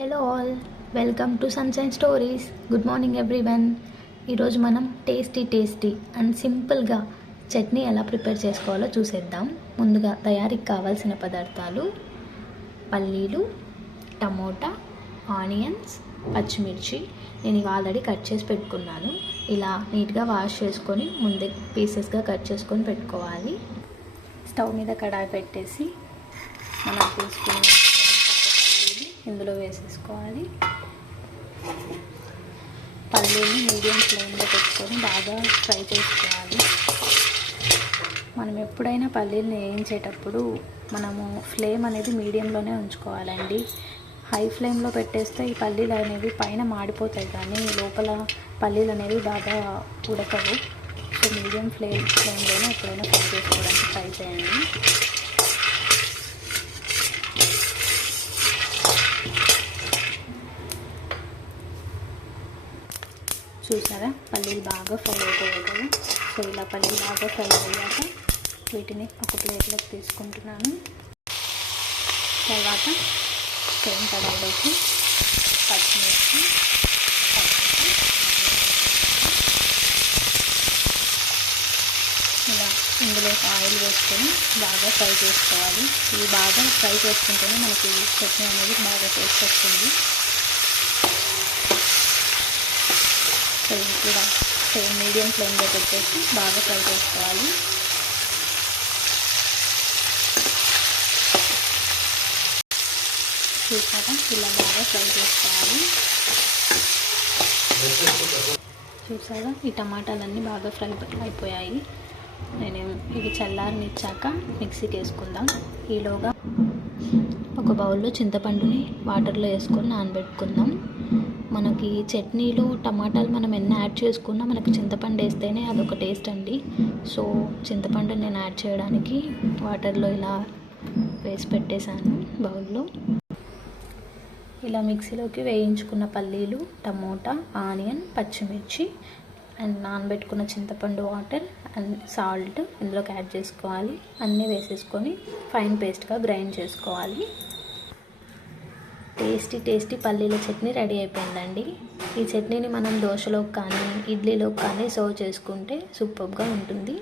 Hello all, welcome to sunshine stories. Good morning everyone. ఈరోజు మనం tasty and సింపుల్గా చట్నీ ఎలా ప్రిపేర్ చేసుకోవాలో చూసేద్దాం. ముందుగా తయారీకి కావాల్సిన పదార్థాలు: పల్లీలు, టమోటా, ఆనియన్స్, పచ్చిమిర్చి. నేను ఇవి ఆల్రెడీ కట్ చేసి పెట్టుకున్నాను. ఇలా నీట్గా వాష్ చేసుకొని ముందే పీసెస్గా కట్ చేసుకొని పెట్టుకోవాలి. స్టవ్ మీద కడాయి పెట్టేసి మనం తీసుకున్న ఇందులో వేసేసుకోవాలి. పల్లీని మీడియం ఫ్లేమ్లో పెట్టుకొని బాగా ఫ్రై చేసుకోవాలి. మనం ఎప్పుడైనా పల్లీలను వేయించేటప్పుడు మనము ఫ్లేమ్ అనేది మీడియంలోనే ఉంచుకోవాలండి. హై ఫ్లేమ్లో పెట్టేస్తే ఈ పల్లీలు అనేవి పైన మాడిపోతాయి, కానీ లోపల పల్లీలు అనేవి బాగా ఉడకవు. సో మీడియం ఫ్లేమ్లోనే ఎప్పుడైనా ఫ్రై చేసుకోవడానికి ట్రై చేయండి. చూసారా, పల్లీలు బాగా ఫ్రై అయిపోయాయి కదా. సో ఇలా పల్లీలు బాగా ఫ్రై అయ్యాక వీటిని ఒక ప్లేట్లోకి తీసుకుంటున్నాను. తర్వాత సేమ్ కడాయిలోకి పచ్చిమిర్చి, ఇలా ఇందులో ఆయిల్ వేసుకొని బాగా ఫ్రై చేసుకోవాలి. ఇవి బాగా ఫ్రై చేసుకుంటేనే మనకి చట్నీ అనేది బాగా టేస్ట్ వస్తుంది. సో కూడా సేమ్ మీడియం ఫ్లేమ్లో పెట్టేసి బాగా ఫ్రై చేసుకోవాలి. చూసారా, ఇలా బాగా ఫ్రై చేసుకోవాలి. చూసారా, ఈ టమాటాలన్నీ బాగా ఫ్రై అయిపోయాయి. నేను ఇవి చల్లారనిచ్చాక మిక్సీకి వేసుకుందాం. ఈలోగా ఒక బౌల్లో చింతపండుని వాటర్లో వేసుకొని నానబెట్టుకుందాం. మనకి చట్నీలో టమాటాలు మనం ఎన్ని యాడ్ చేసుకున్నా మనకి చింతపండు వేస్తేనే అదొక టేస్ట్ అండి. సో చింతపండు నేను యాడ్ చేయడానికి వాటర్లో ఇలా వేసి పెట్టేశాను బౌల్లో. ఇలా మిక్సీలోకి వేయించుకున్న పల్లీలు, టమోటా, ఆనియన్, పచ్చిమిర్చి అండ్ నానబెట్టుకున్న చింతపండు వాటర్ అండ్ సాల్ట్ ఇందులోకి యాడ్ చేసుకోవాలి. అన్నీ వేసేసుకొని ఫైన్ పేస్ట్గా గ్రైండ్ చేసుకోవాలి. టేస్టీ పల్లీల చట్నీ రెడీ అయిపోయిందండి. ఈ చట్నీని మనం దోశలోకి కానీ ఇడ్లీలోకి కానీ సర్వ్ చేసుకుంటే సూపర్గా ఉంటుంది.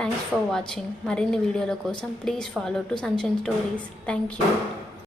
Thanks for watching. మరిన్ని వీడియోల కోసం please follow to sunshine stories. Thank you.